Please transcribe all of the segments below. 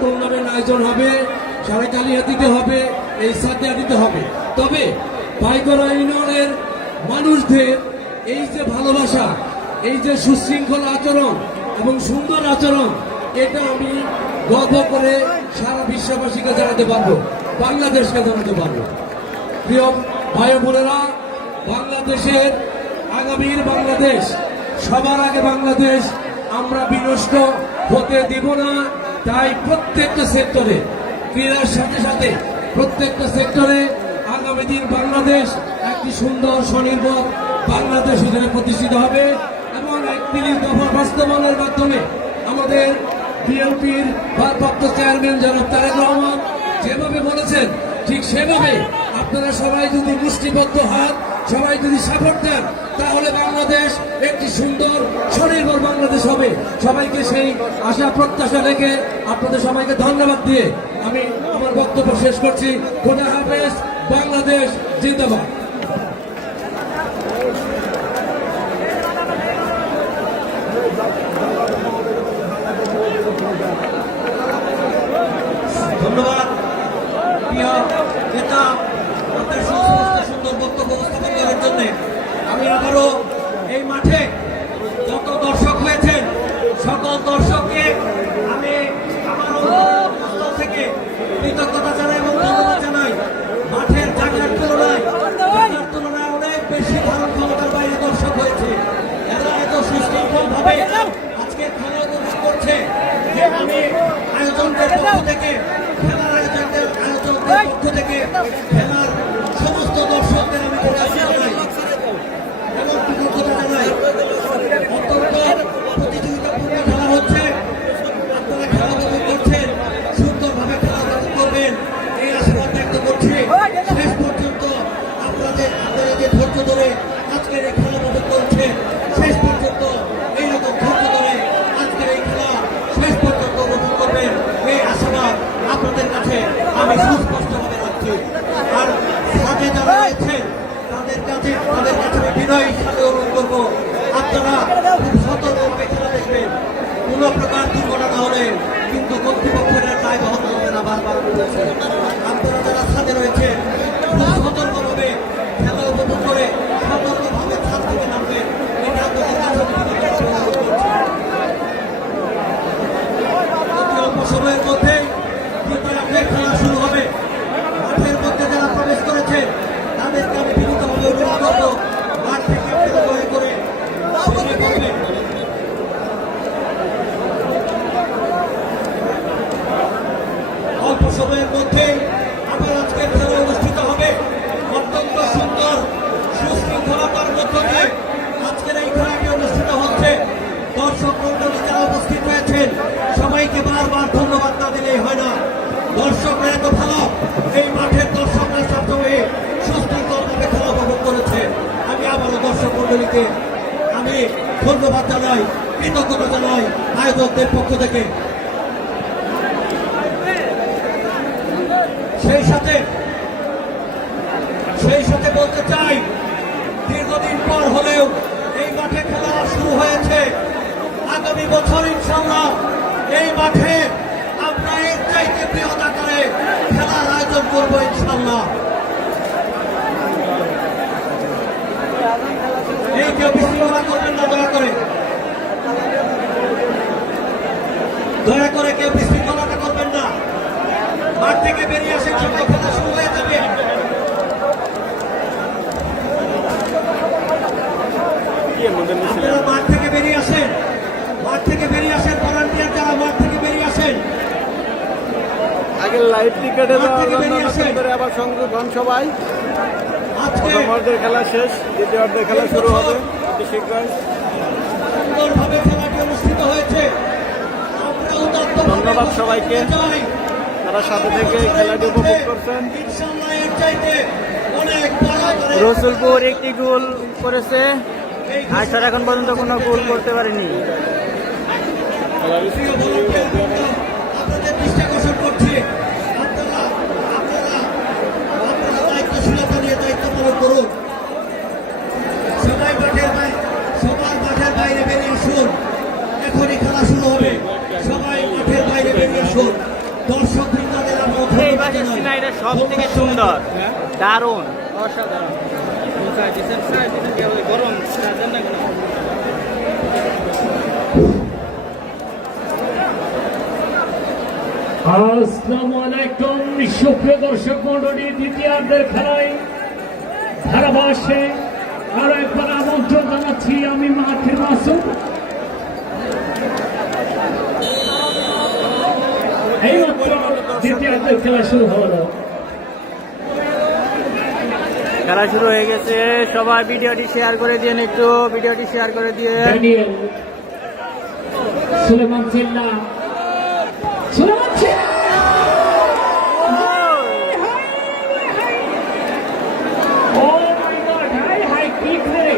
Tournament আয়োজন হবে, সাড়ে কালিহাতিতে হবে, এই সাদিয়াটিতে হবে। তবে পাইকরা ইউনিয়নের মানুষদের এই যে ভালোবাসা, এই যে সুশৃঙ্খল আচরণ এবং সুন্দর আচরণ, এটা আমি গর্ব করে সারা বিশ্ববাসীকে জানাতে পারবো, বাংলাদেশকে জানাতে পারবো। প্রিয় ভাই বোনেরা, বাংলাদেশের আগামীর বাংলাদেশ, সবার আগে বাংলাদেশ আমরা বিনষ্ট হতে দিব না। তাই প্রত্যেকটা সেক্টরে, ক্রীড়ার সাথে সাথে প্রত্যেকটা সেক্টরে আগামী দিন বাংলাদেশ একটি সুন্দর স্বনির্ভর বাংলাদেশ হিসেবে প্রতিষ্ঠিত হবে এবং 31 দফা বাস্তবায়নের মাধ্যমে আমাদের বিএনপির ভারপ্রাপ্ত চেয়ারম্যান জনাব তারেক রহমান যেভাবে বলেছেন, ঠিক সেভাবে আপনারা সবাই যদি মুষ্টিবদ্ধ হাত, সবাই যদি সাপোর্ট দেন, তাহলে বাংলাদেশ একটি সুন্দর স্বনির্ভর বাংলাদেশ হবে। সবাইকে সেই আশা প্রত্যাশা রেখে আপনাদের সবাইকে ধন্যবাদ দিয়ে আমি আমার বক্তব্য শেষ করছি। খোদা হাফেজ, বাংলাদেশ জিন্দাবাদ। ধন্যবাদ প্রিয় নেতা, আপনার সুন্দর বক্তব্য উপস্থাপন করার জন্য। আমি আবারও এই মাঠে যত দর্শক হয়েছেন সকল দর্শককে আমি আবারও থেকে কৃতজ্ঞতা জানাই এবং ধন্যবাদ জানাই। মাঠের জায়গার তুলনায় অনেক বেশি ভালো ক্ষমতার বাইরে দর্শক হয়েছে। এরা এত সুশৃঙ্খল ভাবে আজকে খেলা উপভোগ করছে যে আমি আয়োজকদের পক্ষ থেকে, খেলার আয়োজকদের পক্ষ থেকে খেলার সমস্ত দর্শকদের আমি জানাই এবং কৃতজ্ঞতা জানাই। অত্যন্ত প্রতিযোগিতাপূর্ণ খেলা হচ্ছে, আপনারা খেলা উপভোগ করছেন, সুন্দরভাবে খেলা উপভোগ করবেন এই আশীর্বাদ ব্যক্ত করছি। শেষ পর্যন্ত আপনারা যে ধৈর্য ধরে আজকের এই খেলা উপভোগ করছেন, শেষ পর্যন্ত এইরকম ধৈর্য ধরে আজকের এই খেলা শেষ পর্যন্ত উপভোগ করবেন এই আশীর্বাদ আপনাদের কাছে আমি সুস্পষ্টভাবে রাখছি। আর সাথে যারা রয়েছেন তাদের কাছে আমি বিনয় হিসাবে অনুরোধ করবো, আপনারা খুব সতর্কভাবে খেলা দেখবেন। কোন প্রকার দুর্ঘটনা হলে কিন্তু কর্তৃপক্ষের দায় বহন হবে না, বারবার বলেছে। আপনারা যারা সাথে রয়েছেন খুব সতর্কভাবে খেলা উপভোগ করে সতর্কভাবে ছাদ থেকে নামবেন, এটা আপনাদের কাছে অল্প সময়ের মধ্যেই খেলা শুরু হবে। মাঠের মধ্যে যারা প্রবেশ করেছে তাদেরকে আমি বিনীতভাবে অনুরোধ করবো, মাঠ থেকে দয়া করে অল্প সময়ের মধ্যেই আবার আজকের খেলা অনুষ্ঠিত হবে। অত্যন্ত সুন্দর সুশৃঙ্খলতার মধ্য দিয়ে আজকের এই খেলাটি অনুষ্ঠিত হচ্ছে। দর্শক মন্ডলী যারা উপস্থিত হয়েছেন সবাইকে বারবার ধন্যবাদ না দিলেই হয় না। দর্শকরা এত ভালো, এই মাঠের দর্শকরা সবসময় সুশৃঙ্খলভাবে খেলা উপভোগ করেছে। আমি আবারও দর্শক মন্ডলীকে আমি ধন্যবাদ জানাই, কৃতজ্ঞতা জানাই আয়োজকদের পক্ষ থেকে। সেই সাথে বলতে চাই, দীর্ঘদিন পর হলেও এই মাঠে খেলা শুরু হয়েছে। আগামী বছর ইনশাআল্লাহ এই মাঠে আমরা এর চাইতে বৃহৎ আকারে খেলার আয়োজন করবো ইনশাআল্লাহ। এই কেউ বিশৃঙ্খলা করবেন না, দয়া করে কেউ বিশৃঙ্খলাটা করবেন না। মাঠ থেকে বেরিয়ে আসেন, ছোট্ট খেলা শুরু হয়ে যাবে। আপনারা মাঠ থেকে বেরিয়ে আসেন, ভলান্টিয়ার যারা মাঠ থেকে বেরিয়ে আসেন। আগে লাইভ টিকেটে আবার সংযোগ হন সবাই। প্রথম অর্ধের খেলা শেষ, দ্বিতীয় অর্ধের খেলা শুরু হবে অতি শীঘ্রই। সুন্দরভাবে খেলাটি অনুষ্ঠিত হয়েছে। ধন্যবাদ সবাইকে তারা সাথে থেকে খেলাটি উপভোগ করছেন। রসুলপুর একটি গোল করেছে, আর স্যার এখন পর্যন্ত কোনো গোল করতে পারেনি। আপনাদের দৃষ্টি আকর্ষণ করছি, আপনারা দায়িত্বশীলতা নিয়ে দায়িত্ব পালন করুন। সবাই মাঠের বাইরে বেরিয়ে আসুন, এখনই খেলা শুরু হবে। সবাই মাঠের বাইরে বেরিয়ে আসুন। দর্শক বৃন্দাদের আমি এই ধন্যবাদ পাশের জানাই। সিনারিটা সব থেকে সুন্দর, দারুণ, অসাধারণ। গরম আসসালামু আলাইকুম সুপ্রিয় দর্শক মন্ডলী, দ্বিতীয়ার্ধের খেলায় ধারাভাষ্যে আরো একবার আমন্ত্রণ জানাচ্ছি আমি মাহির মাসুদ। এইমাত্র দ্বিতীয়ার্ধের খেলা শুরু হলো। খেলা শুরু হয়ে গেছে, সবাই ভিডিওটি শেয়ার করে দিন, একটু ভিডিওটি শেয়ার করে দিয়ে। ড্যানিয়েল, সুলেমান চিল্লা, সুলেমান চিল্লা, oh my God, high kick রে।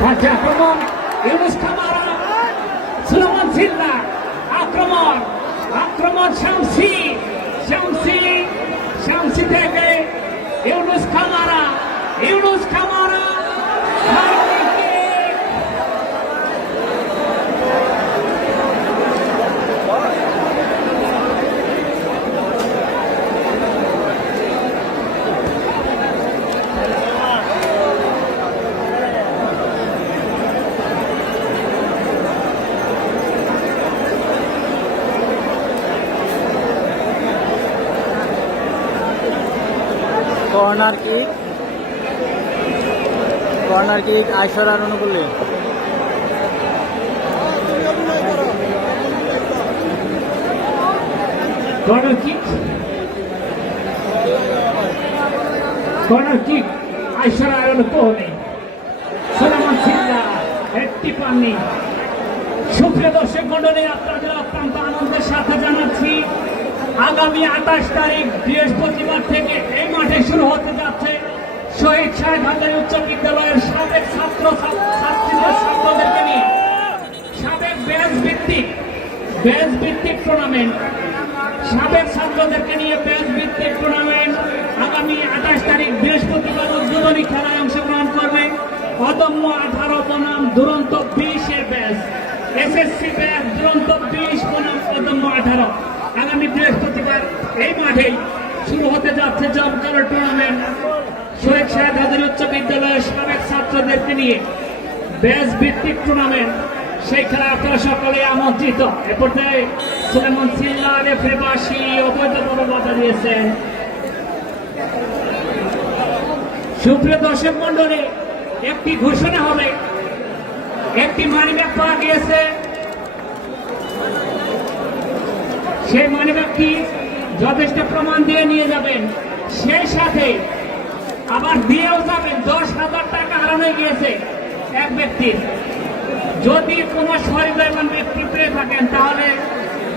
পাল্টা আক্রমণ, ইউনুস কামারা, সুলেমান চিল্লা, আক্রমণ, আক্রমণ শামসি, শামসি, শামসি থেকে Yunus Kamara, Yunus Kamara, high kick। Corner kick, corner kick আইসরার অনুকূলে। কর্নার কিক, কর্নার কিক আইসারা আয়ন কোহনে, সুলেমান চিল্লা একটি পাননি। সুপ্রিয় দর্শক মন্ডলী, আপনাদের অত্যন্ত আনন্দের সাথে জানাচ্ছি আগামী 28 তারিখ বৃহস্পতিবার থেকে এই মাঠে শুরু হতে যাচ্ছে শহীদ সাহেব হাজারী উচ্চ বিদ্যালয়ের সাবেক ছাত্রদেরকে নিয়ে সাবেক ব্যাচ ভিত্তিক টুর্নামেন্ট, সাবেক ছাত্রদেরকে নিয়ে ব্যাচ ভিত্তিক টুর্নামেন্ট আগামী 28 তারিখ বৃহস্পতিবার উদ্বোধনী খেলায় অংশগ্রহণ করবে অদম্য 18 বনাম দুরন্ত 20 এর ব্যাচ, এসএসসি ব্যাচ দুরন্ত 20 বনাম অদম্য 18। আগামী বৃহস্পতিবার এই মাঠেই শুরু হতে যাচ্ছে জমকালো টুর্নামেন্ট শহীদ সাহেব হাজারী উচ্চ বিদ্যালয়ের সাবেক ছাত্রদেরকে নিয়ে ব্যাচ ভিত্তিক টুর্নামেন্ট। সেই খেলা আপনারা সকলে আমন্ত্রিত। এ পর্যায়ে সুলেমান চিল্লা রেফারি বাঁশি অবৈধভাবে বাধা দিয়েছেন। সুপ্রিয় দর্শক মন্ডলী, একটি ঘোষণা হবে, একটি মানিব্যাগ পাওয়া গিয়েছে। সেই মানিব্যাগটি যথেষ্ট প্রমাণ দিয়ে নিয়ে যাবেন, সেই সাথে আবার দিয়েও যাবেন। 10,000 টাকা হারানো গিয়েছে এক ব্যক্তির। যদি কোনো সহৃদয়বান ব্যক্তি পেয়ে থাকেন তাহলে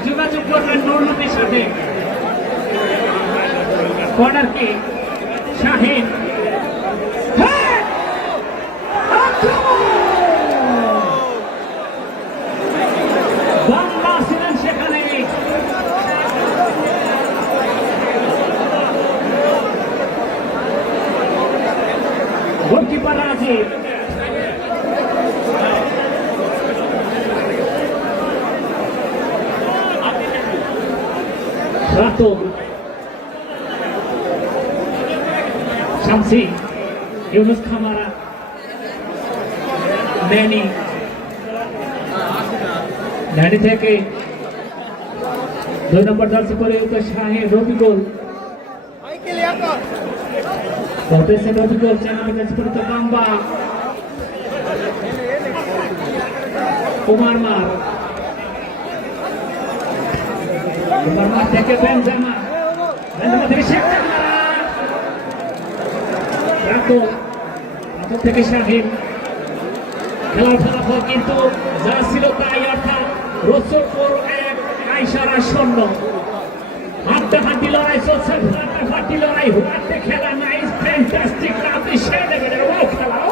যোগাযোগ করবেন নুরনবীর সাথে। কর্নার কি শাহিন, বাংলা ছিলেন সেখানে। Goalkeeper Rajib, Ratul, Shamsi, Yunus Kamara, Manny, Manny থেকে 2 নম্বর জার্সি পরে শাহে রবিকুল, বলতেছে রবিকুল চ্যানেল কাছে পড়তে বাম্বা, কুমার মার থেকে বেনজেমা, বেনজেমা থেকে শেখ কামারা, রাতুল থেকে শাহিন, খেলার ফলাফল কিন্তু যা ছিল তাই, অর্থাৎ রসুলপুর 1, আইসারা 0। হাড্ডাহাড্ডি লড়াই চলছে, হাড্ডাহাড্ডি লড়াই, হুয়াতে খেলা, নাইস, ফ্যান্টাস্টিক, আপনি সেই লেভেলের ও খেলা, ও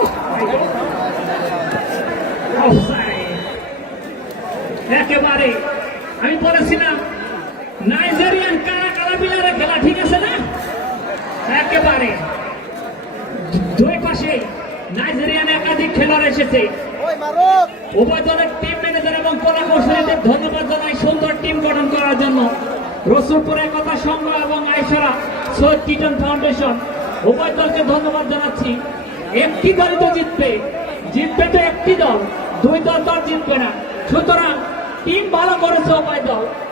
অফসাইড। একেবারে আমি বলেছিলাম নাইজেরিয়ান কারা প্লেয়ারের খেলা, ঠিক আছে না? একেবারে দুই পাশে নাইজেরিয়ান একাধিক খেলোয়াড় এসেছে। উভয় দলের টিম ম্যানেজার এবং কলা কৌশলীদের ধন্যবাদ জানাই সুন্দর টিম গঠন করার জন্য। রসুলপুর একতা সংঘ এবং আইসারা সৈয়দ টিটন ফাউন্ডেশন উভয় দলকে ধন্যবাদ জানাচ্ছি। একটি দলই তো জিতবে তো একটি দল, দুই দল তো জিতবে না। সুতরাং টিম ভালো করেছে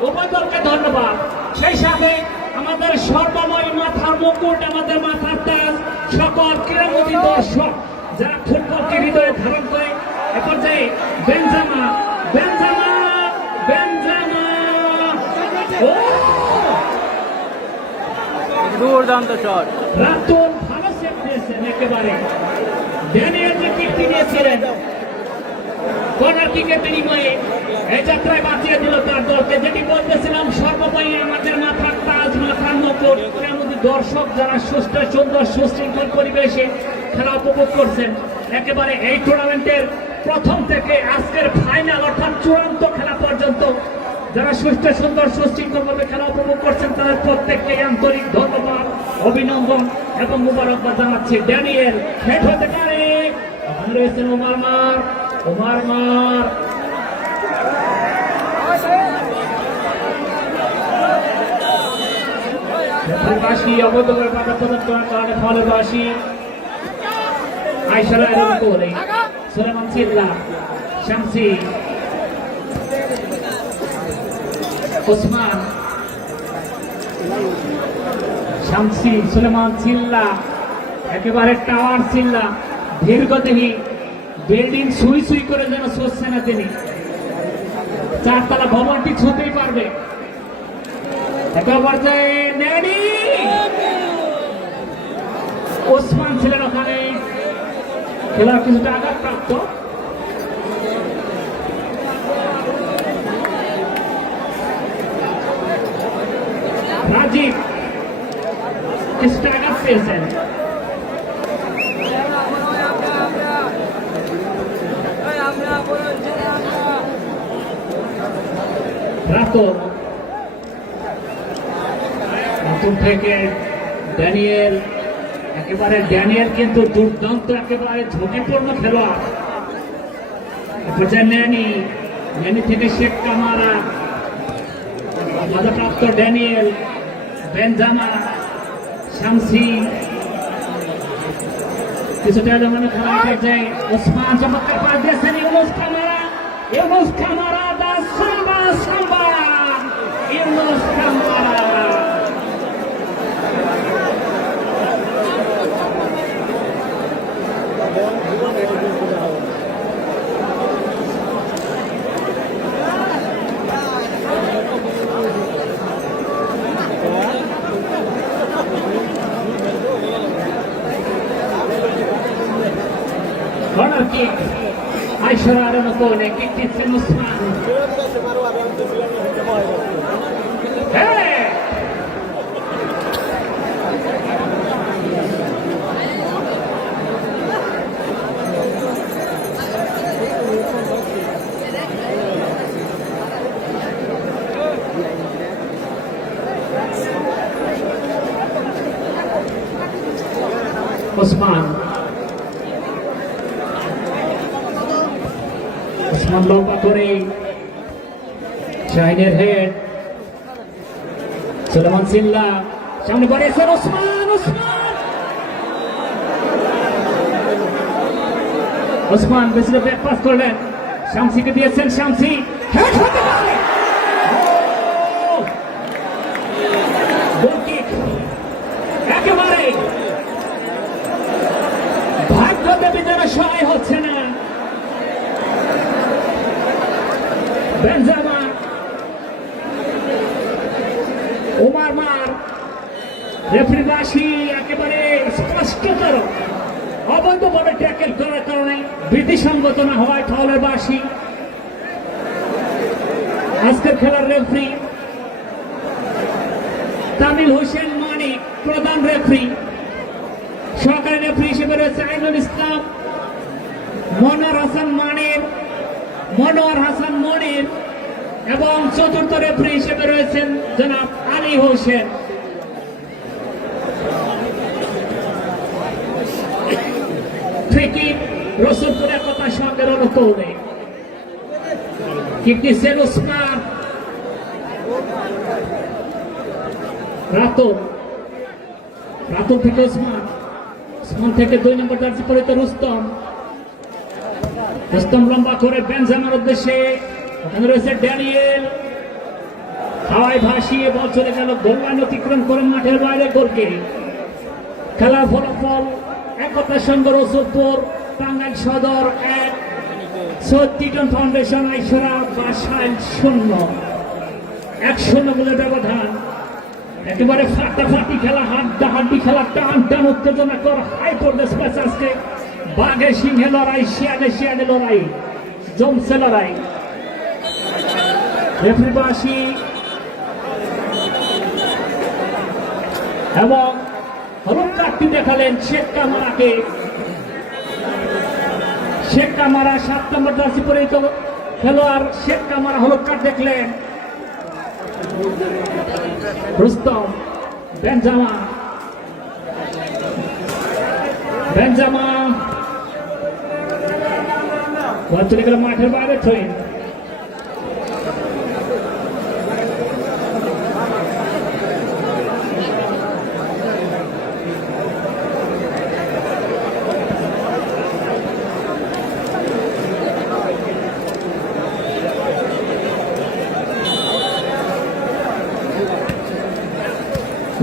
উভয় দলকে ধন্যবাদ। সেই সাথে আমাদের সর্বময় মাথার মুকুট, আমাদের মাথার তাজ, সকল ক্রীড়ামোদী দর্শক যারা ফুটবলকে হৃদয়ে ধারণ করে এ পর্যায়ে বেনজামা বেনজামা বেনজামা ও দুর্দান্ত শট। রাতুল ভালো সেভ দিয়েছেন। একেবারে ড্যানিয়েল যে কিকটি দিয়েছিলেন কর্নার কিকের বিনিময়ে এই যাত্রায় বাঁচিয়ে দিল তার দলকে। যেটি বলতেছিলাম, সর্বময় আমাদের মাথার তাজ, মাথার মুকুট, ক্রীড়ামোদী দর্শক যারা সুস্থ সুন্দর সুশৃঙ্খল পরিবেশে খেলা উপভোগ করছেন। একেবারে এই টুর্নামেন্টের প্রথম থেকে আজকের ফাইনাল অর্থাৎ চূড়ান্ত খেলা পর্যন্ত যারা সুস্থ সুন্দর সুশৃঙ্খলভাবে খেলা উপভোগ করছেন তাদের প্রত্যেককে আন্তরিক ধন্যবাদ, অভিনন্দন এবং মুবারকবাদ জানাচ্ছি। ড্যানিয়েল হেড হতে পারে, ওখানে রয়েছেন ওমার মার বাসী অবৈধভাবে বাধা প্রদান করার কারণে ফলের বাসী আইসারা করে সুলেমান চিল্লা, শামসি, ওসমান, শামসি, সুলেমান চিল্লা, একেবারে টাওয়ার চিল্লা, দীর্ঘদেহী, বিল্ডিং সুই সুই করে যেন সরছে না তিনি। 4তলা ভবনটি ছুঁতেই পারবে। পর্যায়ে নেনি ওসমান ছিলেন ওখানে, খেলার কিছুটা আঘাতপ্রাপ্ত। রাজীব কিছুটা আঘাত পেয়েছেন। রাতুল থেকে ড্যানিয়েল, একেবারে ড্যানিয়েল কিন্তু দুর্দান্ত, একেবারে ঝুঁকিপূর্ণ খেলোয়াড়। ন্যানি থেকে শেখ কামারা, বাধাপ্রাপ্ত ড্যানিয়েল, বেনজামা, শামসি, কিছুটা মানে খেলা পর্যায়ে ওসমান চমৎকার পাস দিয়েছেন। ইউনুস কামারা দা সাম্বা Yunus Kamara corner kick. Aishara Aranokone kicked it from Usman. Hey! Usman lompat করে শাহিনের হেড, সুলেমান চিল্লা সামনে বাড়িয়েছেন ওসমান বেশিটা ব্যাক পাস করলেন, শামসিকে দিয়েছেন, শামসি হেড হতে পারে, গোল কিক। একেবারে ভাগ্য দেবী যারা সহায় হচ্ছে না। বেনজামা, ওমার মার, রেফারি বাসি একেবারে স্পষ্টতর অবৈধভাবে ট্যাকেল করার কারণে বিধিসঙ্গত না হওয়ায় ফাউলের বাঁশি। আজকের খেলার রেফারি তামিল হোসেন মানিক, প্রধান রেফারি। সহকারী রেফারি হিসেবে রয়েছে আইনুল ইসলাম, মনোয়ার হাসান মনির এবং চতুর্থ রেফারি হিসেবে রয়েছেন জনাব আলী হোসেন। ফ্রিকিক রসুলপুরের কথা সঙ্গে অনুকূলে কিকটি সেন উসমান রাতুল থেকে উসমান থেকে 2 নম্বর জার্সি পরিহিত রুস্তম লম্বা করে বেনজামার উদ্দেশ্যে, ওখানে রয়েছে ড্যানিয়েল, হাওয়ায় ভাসিয়ে বল চলে গেল গোল লাইন অতিক্রম করে মাঠের বাইরে গোলকে। খেলার ফলাফল একতার সঙ্গে রসুলপুর টাঙ্গাইল সদর 1, সৈয়দ টিটন ফাউন্ডেশন আইসরা বাসাইল 0 গোলের ব্যবধান। একেবারে ফাটাফাটি খেলা, হাড্ডাহাড্ডি খেলা, টান উত্তেজনাকর হাই ভোল্টেজ ম্যাচ আজকে। বাঘে সিংহে লড়াই, শিয়ালে লড়াই, জমছে লড়াই। রেফারি বাঁশি এবং হলুদ কার্ডটি দেখালেন শেখ কামারা 7 নম্বর জার্সি পরিহিত খেলোয়াড় শেখ কামারা হলুদ কার্ড দেখলেন। রুস্তম, বেনজামা বল চলে গেল মাঠের বাইরে। থইন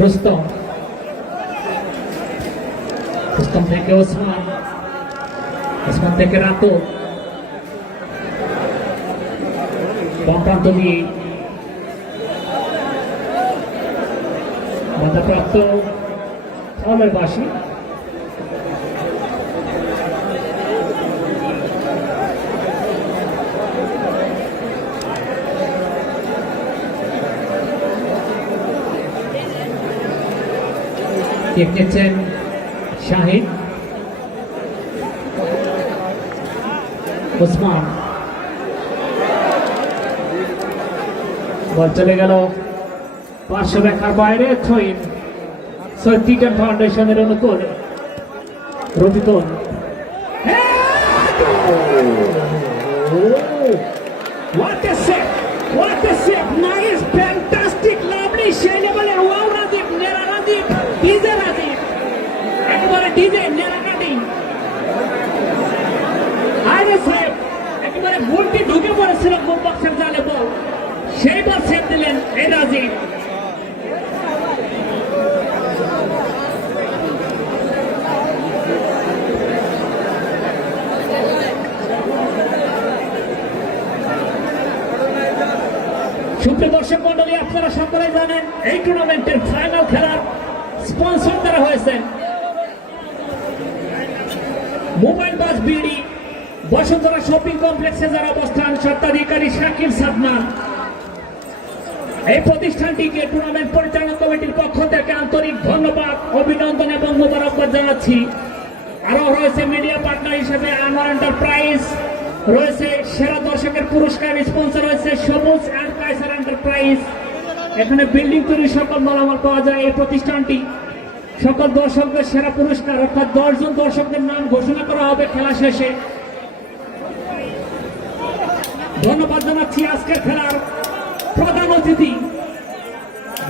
রুস্তম থেকে ওসমান থেকে রাতো বাম প্রান্ত দিয়ে বাধাপ্রাপ্ত ফাউলের বাঁশি। নিচ্ছেন শাহিদ, ওসমান বল চলে গেল পার্শ্ব রেখার বাইরে। থইন সৈয়দ টিটন ফাউন্ডেশনের অনুকূল রবিতন। What a save! Nice, fantastic, lovely, shaneable, wow, Radip, Nera Radip, DJ Radip, একেবারে DJ Nera Radip, আরে সাহেব একেবারে বলটি ঢুকে পড়েছিল গোল বক্সের জালে, বল সেই বল সেভ দিলেন এই রাজীব। সুপ্রিয় দর্শক মন্ডলী, আপনারা সকলে জানেন এই টুর্নামেন্টের ফাইনাল খেলার স্পন্সর যারা হয়েছেন মোবাইল বাস বিডি বসুন্ধরা শপিং কমপ্লেক্সে যারা অবস্থান, স্বত্বাধিকারী শাকিল সাদমান। এই প্রতিষ্ঠানটিকে টুর্নামেন্ট পরিচালনা কমিটির পক্ষ থেকে আন্তরিক ধন্যবাদ, অভিনন্দন এবং মোবারকবাদ জানাচ্ছি। আরো রয়েছে মিডিয়া পার্টনার হিসেবে আনোয়ার এন্টারপ্রাইজ, রয়েছে সেরা দর্শকের পুরস্কার স্পন্সর রয়েছে সবুজ অ্যান্ড কাইসার এন্টারপ্রাইজ। এখানে বিল্ডিং তৈরির সকল মালামাল পাওয়া যায়। এই প্রতিষ্ঠানটি সকল দর্শকদের সেরা পুরস্কার অর্থাৎ 10 জন দর্শকদের নাম ঘোষণা করা হবে খেলা শেষে। ধন্যবাদ জানাচ্ছি আজকের খেলার প্রধান অতিথি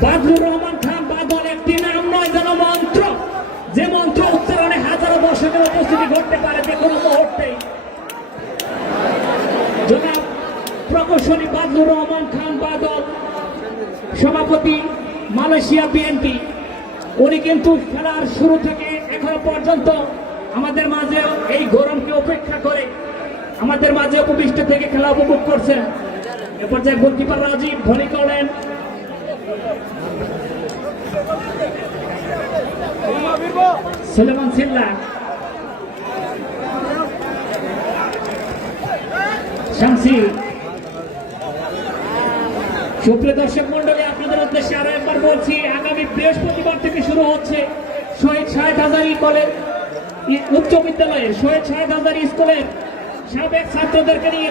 বাদলুর রহমান খান বাদল। একটি নাম নয় যেন মন্ত্র, যে মন্ত্র উচ্চারণে হাজারো দর্শকের উপস্থিতি ঘটতে পারে যে কোনো মুহূর্তেই। জনাব প্রকৌশলী বাদলুর রহমান খান বাদল, সভাপতি মালয়েশিয়া বিএনপি, উনি কিন্তু খেলার শুরু থেকে এখনো পর্যন্ত আমাদের মাঝে এই গরমকে উপেক্ষা করে আমাদের মাঝে উপবিষ্ট থেকে খেলা উপভোগ করছেন। এ পর্যায়ে গোলকিপার রাজীব ভলি করেন, সুলেমান সিল্লা শামসি। সুপ্রিয় দর্শক মন্ডলী, আপনাদের উদ্দেশ্যে আরো একবার বলছি, আগামী বৃহস্পতিবার থেকে শুরু হচ্ছে শহীদ শাহেদ হাজারী কলেজ উচ্চ বিদ্যালয়ের শহীদ শাহেদ হাজারী স্কুলের সাবেক ছাত্রদেরকে নিয়ে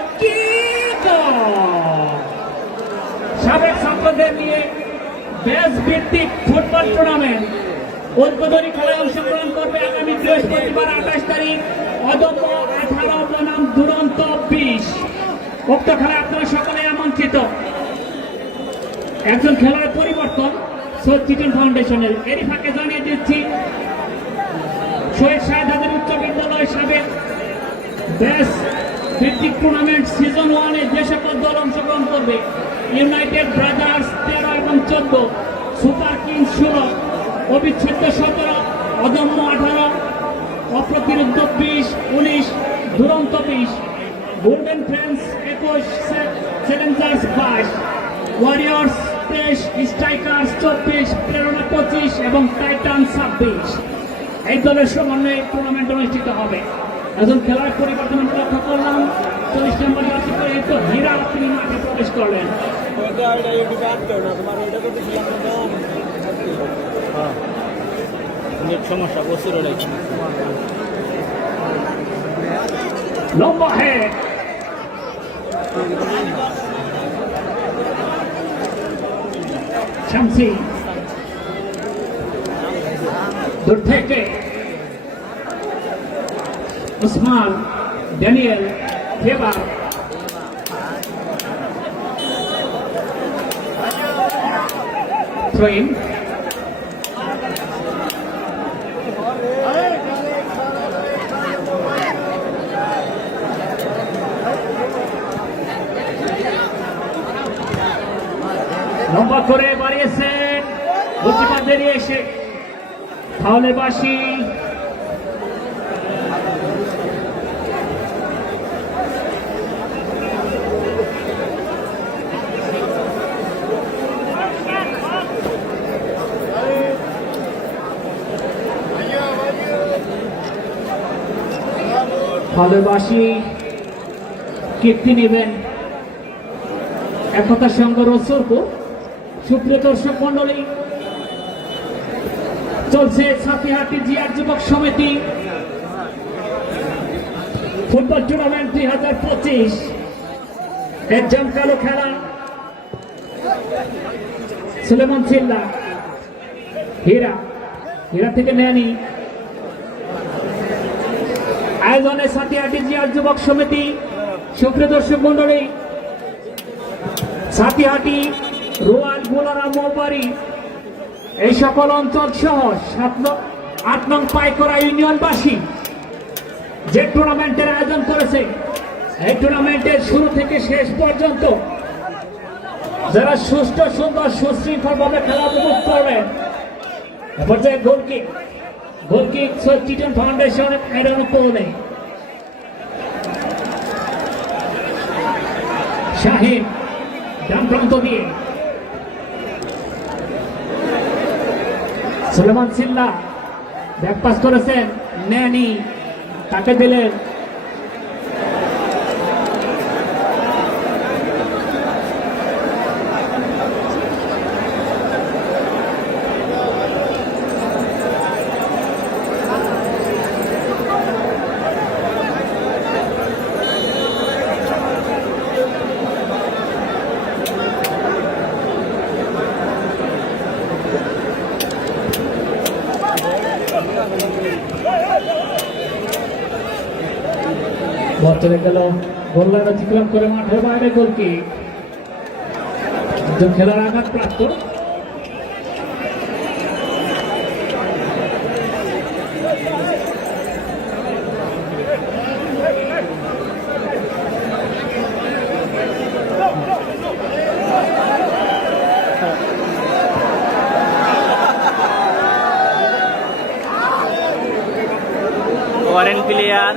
সাবেক ছাত্রদের নিয়ে ব্যাচ ভিত্তিক ফুটবল টুর্নামেন্ট উদ্বোধনী খেলায় অংশগ্রহণ করবে আগামী বৃহস্পতিবার 28 তারিখ অদম্য 18 বনাম দুরন্ত 20। উক্ত খেলায় আপনারা সকলে আমন্ত্রিত। একজন খেলোয়াড়ের পরিবর্তন সৈয়দ চিটন ফাউন্ডেশনের। এরই ফাঁকে জানিয়ে দিচ্ছি, শহীদ শাহেদ হাজারী উচ্চ বিদ্যালয় সাবেক ব্যাচ ভিত্তিক টুর্নামেন্ট সিজন 1-এ যে সকল দল অংশগ্রহণ করবে: ইউনাইটেড ব্রাদার্স 13 এবং 14, সুপার কিংস 16, অবিচ্ছেদ্য 17, অদম্য 18, অপ্রতিরোধ 20, 19, Duranta 20, golden friends 21, challengers 22, warriors 23, strikers 24, Prerana 25 এবং টাইটান 26। এই দলের সমন্বয়ে টুর্নামেন্ট অনুষ্ঠিত হবে। এখন খেলার পরিবর্তন আমরা লক্ষ্য করলাম, 40 নম্বর জার্সি পরে তো হীরা তিনি মাঠে প্রবেশ করলেন। সমস্যা প্রচুর রয়েছে। লম্বা হেড, শামসি দূর থেকে উসমান, ড্যানিয়েল, ফেবার, থ্রোইন, লম্বা করে বাড়িয়েছেন, গোলকিপার বেরিয়ে এসে ফাউলে বাঁশি। ভালোবাসি কীর্তি নেবেন একতার সঙ্গে রসুলপুর। সুপ্রিয় দর্শক মন্ডলী, চলছে সাথীহাটি জিয়ার যুবক সমিতি ফুটবল টুর্নামেন্ট 2025 এর জমকালো খেলা। সুলেমান সিল্লা, হীরা থেকে নেয়নি। আয়োজনে সাথীহাটি জিয়ার যুবক সমিতি। সুপ্রিয় দর্শক মন্ডলী, সাথীহাটি, রোয়াল, গোলারা, মৌবাড়ি এই সকল অঞ্চল সহ 8 নং পাইকরা ইউনিয়নবাসী যে টুর্নামেন্টের আয়োজন করেছে, এই টুর্নামেন্টের শুরু থেকে শেষ পর্যন্ত যারা সুষ্ঠু, সুন্দর, সুশৃঙ্খল ভাবে খেলা উপভোগ করবেন। এ পর্যায়ে গোলকিক সৈয়দ চিটন ফাউন্ডেশন এর অনুপ্রেরণে শাহিন ডান প্রান্ত দিয়ে সুলেমান সিল্লা ব্যাক পাস করেছেন, নেনি তাকে দিলেন। বল চলে গেল, গোল লাইন অতিক্রম করে মাঠের বাইরে গোলকিক। খেলার আঘাত প্রাপ্ত। ওয়ারেন প্লেয়ার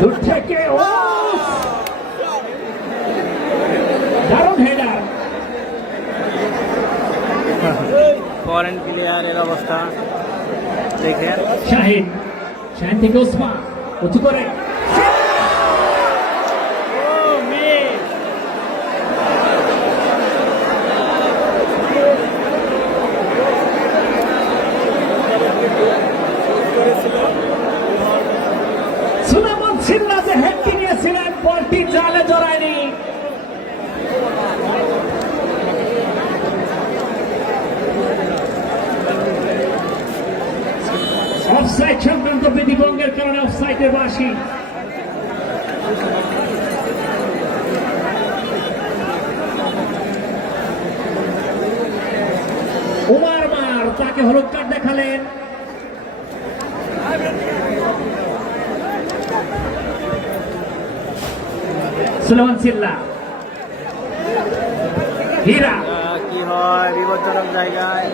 দূর থেকে দারুণ হেডার। ফরেন প্লেয়ারের অবস্থা দেখেন। শাহিন থেকে ওসমান উঁচু করে অফসাইড সংক্রান্ত বিধিভঙ্গের কারণে অফসাইডের বাসি। উমার মার তাকে হলুদ কার্ড দেখালেন। সুলেমান সিল্লা, হীরা, কি হয় বিপজ্জনক জায়গায়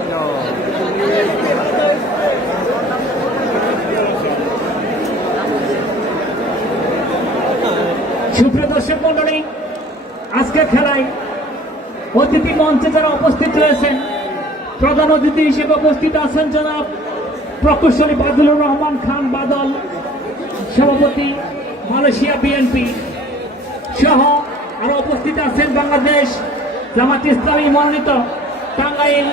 সুপ্রিয় দর্শক মন্ডলী, আজকের খেলায় অতিথি মঞ্চে যারা উপস্থিত রয়েছেন, প্রধান অতিথি হিসেবে উপস্থিত আছেন জনাব প্রকৌশলী বাদলুর রহমান খান বাদল, সভাপতি মালয়েশিয়া বিএনপি সহ আরো উপস্থিত আছেন বাংলাদেশ জামাত ইসলামী মনোনীত টাঙ্গাইল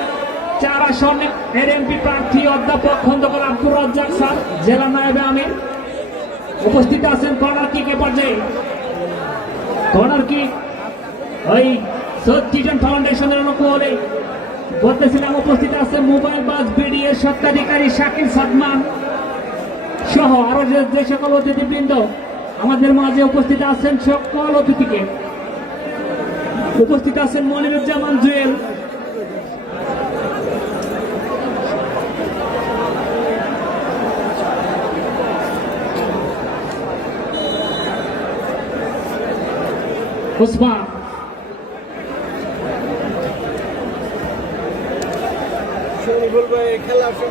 4 আসন এর এমপি প্রার্থী অধ্যাপক খন্দকার আব্দুর রাজ্জাক স্যার, জেলা নায়েবে আমির। উপস্থিত আছেন কর্নার কিকে পর্যায়ে, কর্নার কিক ওই সৈয়দ টিটন ফাউন্ডেশনের অনুকূলে বলতেছিলাম। উপস্থিত আছে মোবাইল বাস বিডি এর স্বত্বাধিকারী শাকিল সাদমান সহ আরো যে সকল অতিথিবৃন্দ আমাদের মাঝে উপস্থিত আছেন, সকল অতিথিকে উপস্থিত আছেন মনিরুজ্জামান জুয়েল, উসমান,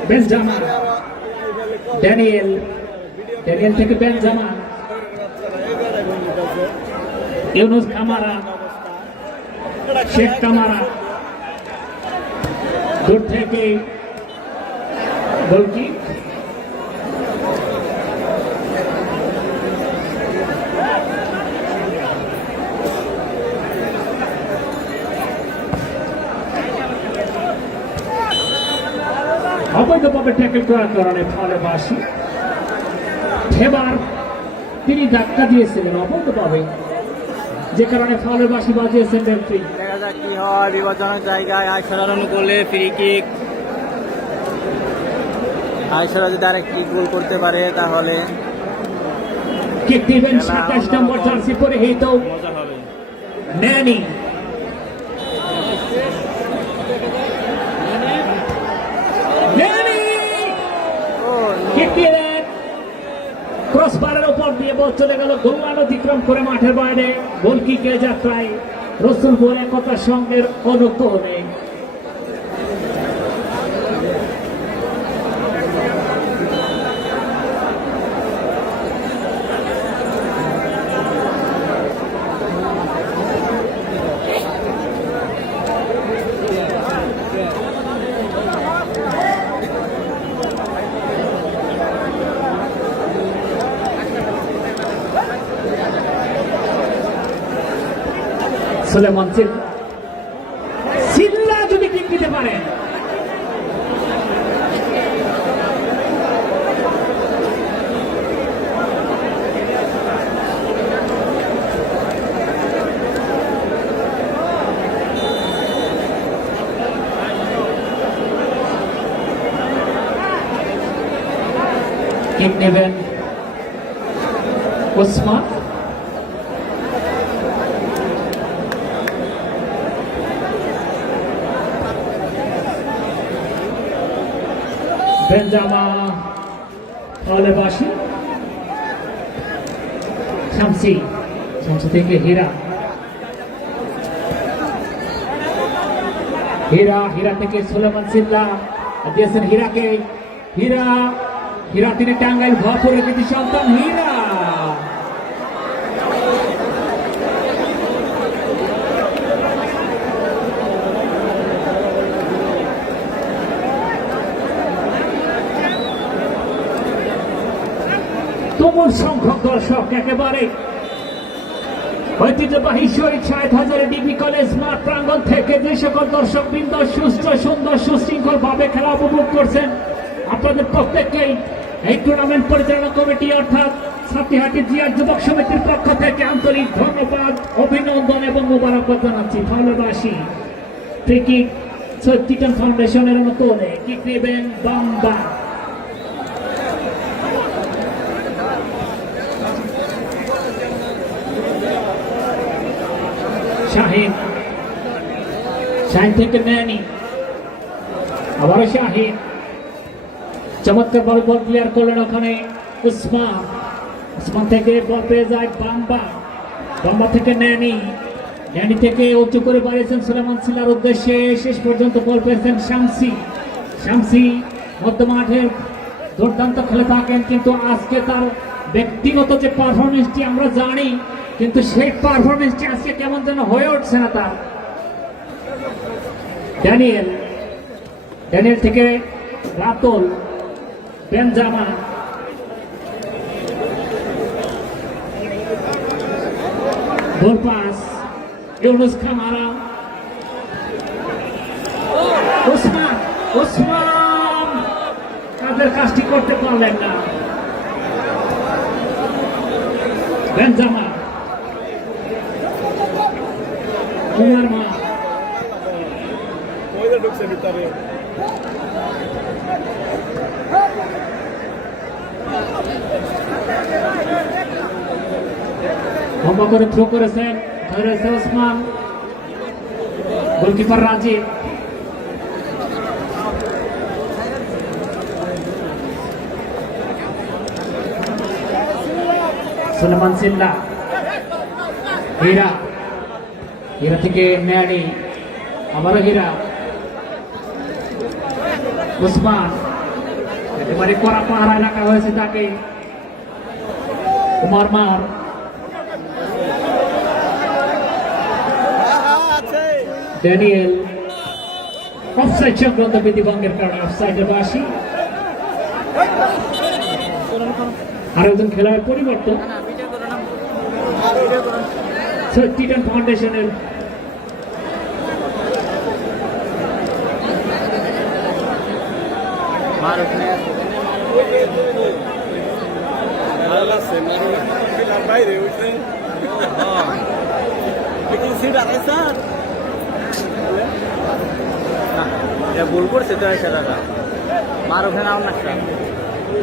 বেনজামান, ড্যানিয়েল থেকে বেনজামান, ইউনুস কামারা, শেখ কামারা, দূর থেকে গোলকিক, অবৈধভাবে ট্যাকেল করার কারণে ফলে বাসি। এবার তিনি ধাক্কা দিয়েছিলেন অবৈধভাবে, যে কারণে ফাউলের বাসি বাজিয়েছেন রেফারি। দেখা যাক কি হয় বিপজ্জনক জায়গায়। আয়সরার অনুকূলে ফ্রি কিক। আয়সরা যদি আরেকটি গোল করতে পারে তাহলে কিক দিবেন 27 নম্বর জার্সি পরে হিত মজা হবে। ন্যানি, কিক দিলেন, ক্রসবারের উপর দিয়ে বল চলে গেল, গোললাইন অতিক্রম করে মাঠের বাইরে। গোল কিকের যাত্রায় রসুলপুর একতা সংঘের অনুকূলে। সুলেমান সিল্লা যদি কিক দিতে পারেন, কিক নেবেন ওসমান, বেনজামা, ফলে বাসি, শামসি থেকে হীরা, থেকে সুলেমান সিল্লা দিয়েছেন হীরাকে। হীরা তিনি টাঙ্গাইল ভরপুরের কৃতি সন্তান হীরা। তুমুল সংখ্যক দর্শক, একেবারে ঐতিহ্যবাহী শহীদ শাহেদ হাজারে ডিগ্রি কলেজ মাঠ প্রাঙ্গণ থেকে যে সকল দর্শক বৃন্দ সুস্থ সুন্দর সুশৃঙ্খল ভাবে খেলা উপভোগ করছেন, আপনাদের প্রত্যেককেই এই টুর্নামেন্ট পরিচালনা কমিটি অর্থাৎ ছাতিহাটি জিয়ার যুবক সমিতির পক্ষ থেকে আন্তরিক ধন্যবাদ, অভিনন্দন এবং মোবারকবাদ জানাচ্ছি। ফাউলবাসী ফ্রি কিক সৈয়দ টিটন ফাউন্ডেশনের অনুকূলে, কিক নেবেন বাম্বা। শাহিন, শাহিন থেকে ম্যানি, আবারও শাহিন, চমৎকার বল ক্লিয়ার করলেন ওখানে উসমান, উসমান থেকে বল পেয়ে যায় বাম্বা, বাম্বা থেকে ন্যানি, ন্যানি থেকে উঁচু করে বাড়িয়েছেন সুলেমান সিল্লার উদ্দেশ্যে, শেষ পর্যন্ত বল পেয়েছেন শামসি, শামসি মধ্য মাঠের দুর্দান্ত খেলে থাকেন, কিন্তু আজকে তার ব্যক্তিগত যে পারফরমেন্সটি আমরা জানি, কিন্তু সেই পারফরমেন্সটি আজকে কেমন যেন হয়ে উঠছে না তার। ড্যানিয়েল, ড্যানিয়েল থেকে রাতুল, বেনজামা, গোল পাস ইউনুস খামারা, ওসমান, ওসমান কাজের কাজটি করতে পারলেন না। বেনজামা, উমার মা, ওইটা ঢুকছে ভিতরে। লম্বা করে থ্রো করেছেন, ধরেছে ওসমান, গোলকিপার রাজীব, সুলেমান সিল্লা, হীরা, হীরা থেকে ন্যানি, আবারও হীরা, উসমান, একেবারে কড়া পাহারায় রাখা হয়েছে তাকে, উমার মার, ড্যানিয়েল, অফসাইড সংক্রান্ত বিধিভঙ্গের কারণে অফসাইডে বাসি। আরেকজন খেলোয়াড় পরিবর্তন, টিটান ফাউন্ডেশনের বাইরে উঠছে সিট আছে স্যার, ভুল করছে তো সেটা মার ওখানে আমার না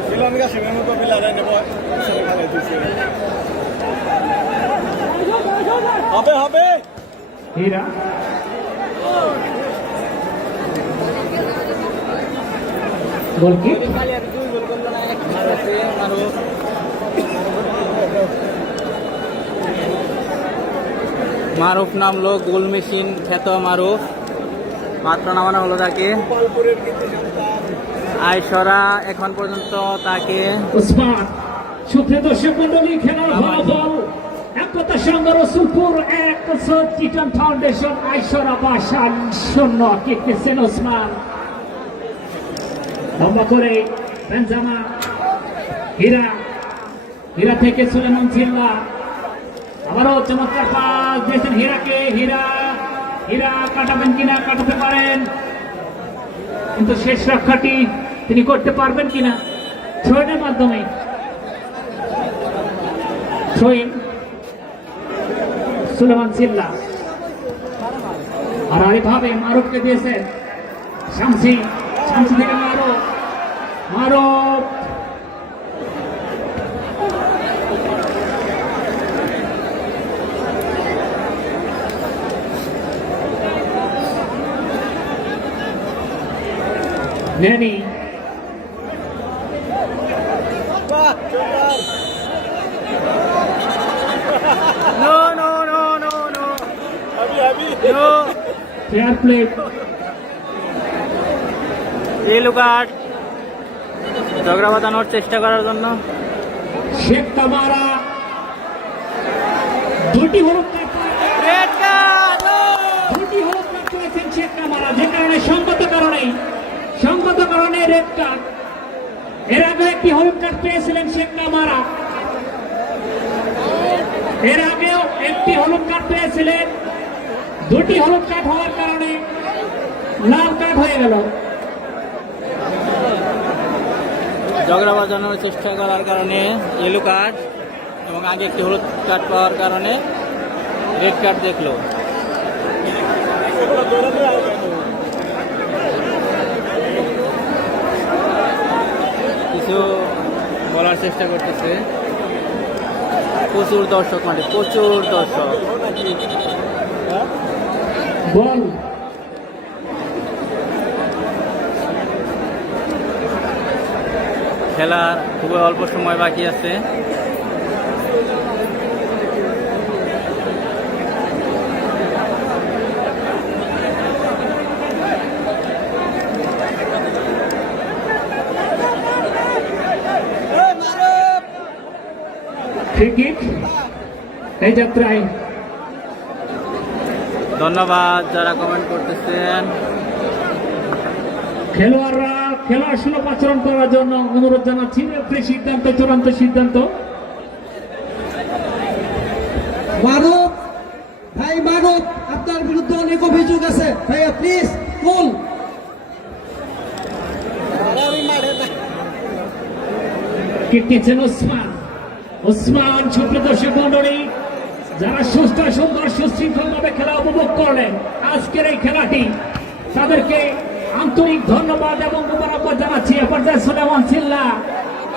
শ্রীলঙ্কা সেখানে তো পিলারে নেব হবে হবে হীরা, গোলকিপ, মারুফ নামলো, গোল মেশিন খ্যাত মারুফ, মাত্র নামানো হলো তাকে। আয়শরা এখন পর্যন্ত তাকে উসমান। সুপ্রিয় দর্শক মন্ডলী, খেলার ফলাফল একতা সংঘ রসুলপুর 1, টিটান ফাউন্ডেশন আয়শরা বাসান 0। কিকতেছেন ওসমান, লম্বা করে বেনজামা, হীরা, হীরা থেকে সুলেমান সিল্লা, আবারও চমৎকার পাস দিয়েছেন হীরাকে, হীরা, হীরা কাটাবেন কিনা, কাটাতে পারেন, কিন্তু শেষ রক্ষাটি তিনি করতে পারবেন কিনা থ্রোইনের মাধ্যমে। থ্রোইন সুলেমান সিল্লা, আর এইভাবে মারুফকে দিয়েছেন শামসি, শামসি থেকে Maruf, Maruf Nani, no no no no no no fair play, yellow card, ঝগড়া বাঁধানোর চেষ্টা করার জন্য। শেখ তামারা, দুটি হলুদ কার্ড, রেড কার্ড, দুটি হলুদ কার্ড পেয়েছেন শেখ তামারা, যে কারণে সঙ্গত কারণে রেড কার্ড। এর আগে একটি হলুদ কার্ড পেয়েছিলেন শেখ তামারা, এর আগেও একটি হলুদ কার্ড পেয়েছিলেন, দুটি হলুদ কার্ড হওয়ার কারণে লাল কার্ড হয়ে গেল। ঝগড়া বাঁধানোর চেষ্টা করার কারণে ইয়েলো কার্ড, এবং আগে একটি হলুদ কার্ড পাওয়ার কারণে রেড কার্ড দেখলো। কিছু বলার চেষ্টা করতেছে, প্রচুর দর্শক মাঠে, প্রচুর দর্শক। বল খেলার খুবই অল্প সময় বাকি আছে। ক্রিকেট এই যাত্রায় ধন্যবাদ যারা কমেন্ট করতেছেন। খেলোয়াড়রা খেলার সুলভ আচরণ করার জন্য অনুরোধ জানাচ্ছি। রেফারি সিদ্ধান্ত চূড়ান্ত সিদ্ধান্ত। মানব ভাই, মানব আপনার বিরুদ্ধে অনেক অভিযোগ আছে ভাইয়া, প্লিজ কুল। কিনেছেন ওসমান। ওসমান সুপ্রিয় দর্শক মন্ডলী, যারা সুস্থ সুন্দর সুশৃঙ্খল ভাবে খেলা উপভোগ করলেন আজকের এই খেলাটি, তাদেরকে আন্তরিক ধন্যবাদ এবং মোবারকবাদ জানাচ্ছি। এ পর্যায়ে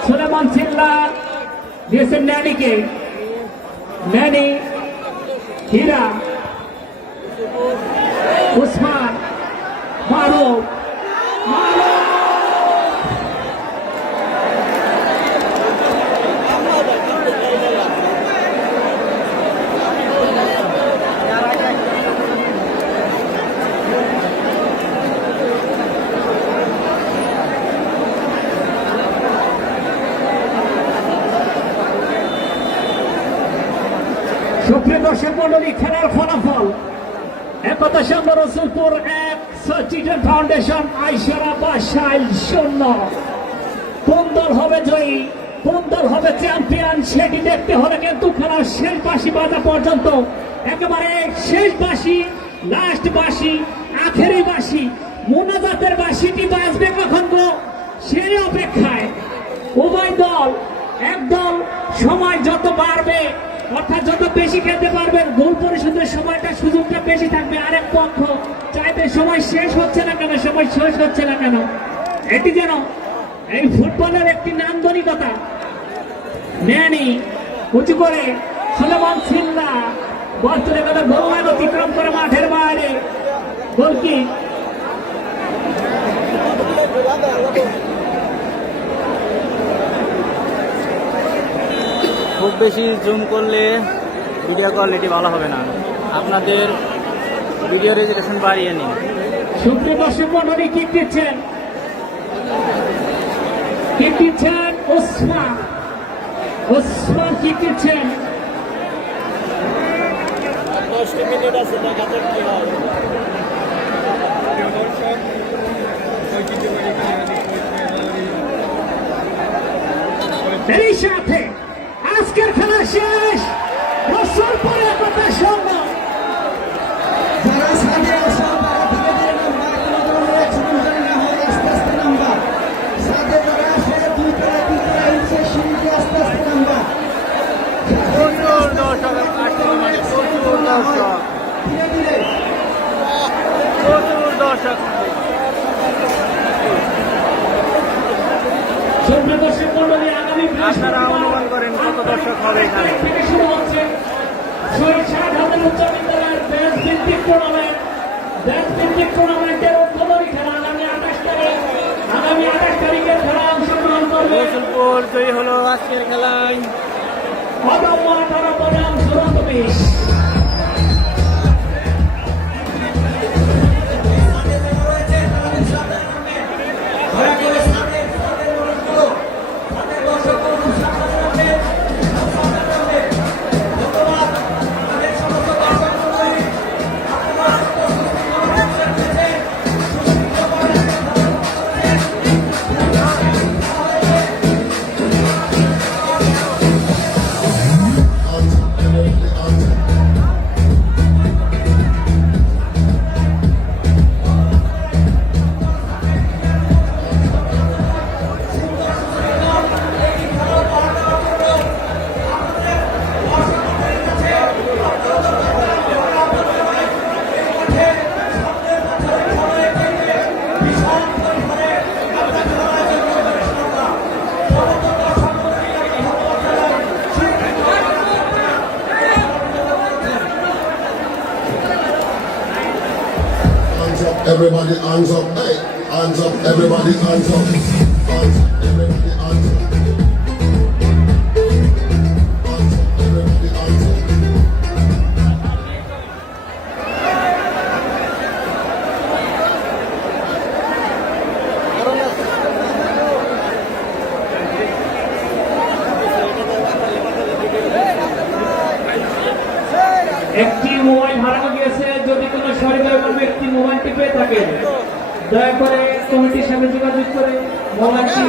সুলেমান সিল্লা দিয়েছেন ন্যানিকে, ন্যানি হীরা, উসমান, মারুফ, সুপ্রিয় দর্শক মন্ডলী, খেলার ফলাফল একতা সংঘ রসুলপুর 1, সচিটন ফাউন্ডেশন আইসারাবাদ 0। কোন দল হবে জয়ী, কোন দল হবে চ্যাম্পিয়ন সেটি দেখতে হলে কিন্তু খেলার শেষ বাঁশি বাজা পর্যন্ত, একেবারে শেষ বাঁশি, লাস্ট বাঁশি, আখেরি বাঁশি, মোনাজাতের বাঁশিটি বাজবে কখন গো, সেই অপেক্ষায় উভয় দল, এক দল সময় যত বাড়বে অর্থাৎ যত বেশি খেলতে পারবেন গোল পরিশোধের সময়টা সুযোগটা বেশি থাকবে। আরেক পক্ষ চাইবে সময় শেষ হচ্ছে না কেন, সময় শেষ হচ্ছে না কেন। এটি যেন এই ফুটবলের একটি নান্দনিকতা। ন্যানি উঁচু করে সুলেমান সিল্লা বল তুলে গেল, গোল লাইন অতিক্রম করে মাঠের বাইরে, গোলকি খুব বেশি জুম করলে ভিডিও কোয়ালিটি ভালো হবে না, আপনাদের ভিডিও রেজুলেশন বাড়িয়ে নিন। সুপ্রিয় দর্শক মন্ডলী, কিক দিচ্ছেন ওসমান, ওসমান কিক দিচ্ছেন। 10 মিনিট আছে, দেখা যাক কি হয়। এই সাথে আজকের খেলা শেষ। রসুলপুর একতা সংঘ যারা সাথে আসা তারা ধীরে ধীরে নাম্বার, কোনো ধরনের অ্যাক্সিডেন্ট যেন না হয়, আস্তে আস্তে নাম্বার। সাথে যারা আসে 2 তলা 3 তলা নিচে সিঁড়ি দিয়ে আস্তে আস্তে নাম্বার। প্রচুর দর্শক, প্রচুর দর্শক, ধীরে ধীরে প্রচুর দর্শক। সুপ্রিয় দর্শক মন্ডলী, আগামী আপনারা অনুমান করেন কত দর্শক হবে এখানে। থেকে শুরু হচ্ছে শহীদ শাহজাহান উচ্চ বিদ্যালয়ের ব্যাচ ভিত্তিক টুর্নামেন্টের উদ্বোধনী খেলা আগামী 28 তারিখের খেলা অংশগ্রহণ করবে। রসুলপুর জয়ী হলো আজকের খেলায়। অদম্য 18 বনাম দুরন্ত 20। Everybody hands up, hey, hands up, everybody hands up, hands up, everybody hands up. Hands up, everybody hands up. একটি মোবাইল হারানো গিয়েছে। যদি কোনো সরকারি ব্যক্তি মোবাইলটি পেয়ে থাকে, দয়া করে কমিটির সাথে যোগাযোগ করে মোবাইলটি